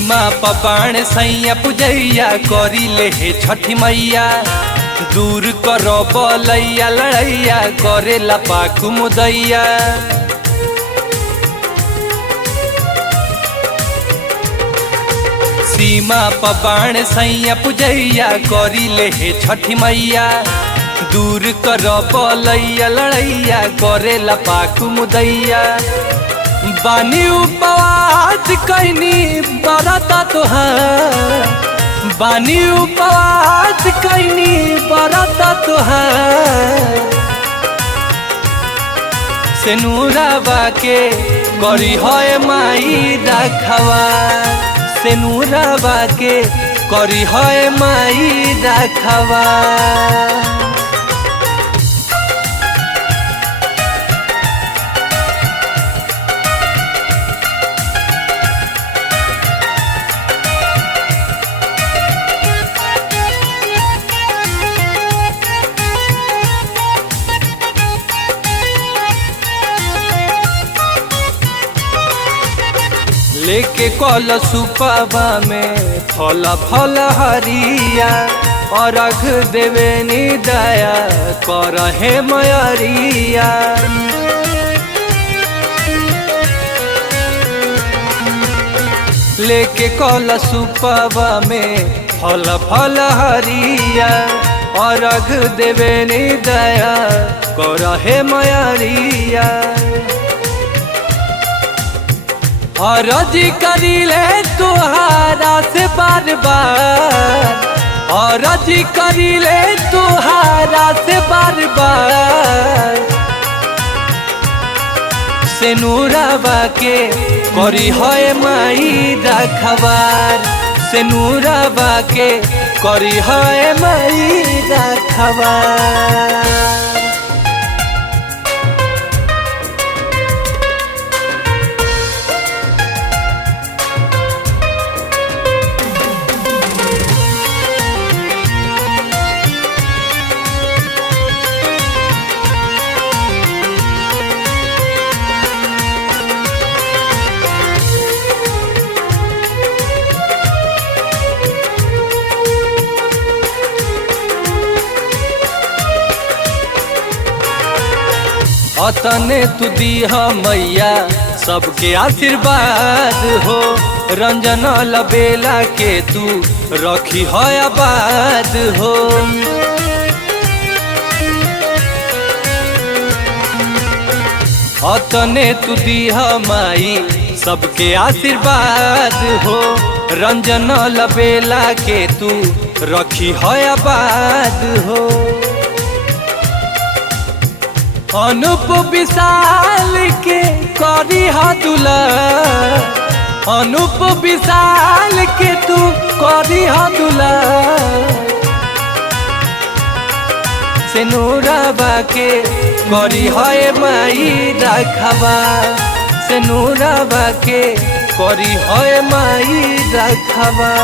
सीमा पबाण सैया पुजैया करी ले हे छठी मैया। दूर करो बलैया लड़ैया करे लपाकू मुदैया। सीमा पबाण सैया पुजैया करी ले हे छठी मैया। दूर करो बलैया लड़ैया करे लपाकू मुदैया। बानी उपवास कैनी बरता तोहार। बानी उपवास कैनी बरता तोहार। सेनुराबा के करी है माई राखवा। सेनुराबा के करी है माई राखवा। लेके कल सुपवा में फल फल हरिया। अर्घ देवे नी दया कर हे मयरिया। लेके कल सुपवा में फल फल हरिया। अर्घ देवे नी दया कर हे मयरिया। अर्जी करी ले तुहारा से बार बार। अर्जी करी ले तुहारा से बार बार। सेनुराबा के करी है माई राखवार। सेनुराबा के करी है माई राखवार। अतने तू दीह मैया सबके आशीर्वाद हो। रंजन लबेला के तू रखी है आबाद हो। अतने तू दीह माई सबके आशीर्वाद हो। रंजन लबेला के तू रखी है आबाद हो। अनुप विशाल के करी दुला। अनुप विशाल के तू करी दुला। सेनुराबा के करी है माई राखवा। सेनुराबा के करी है माई राखवा।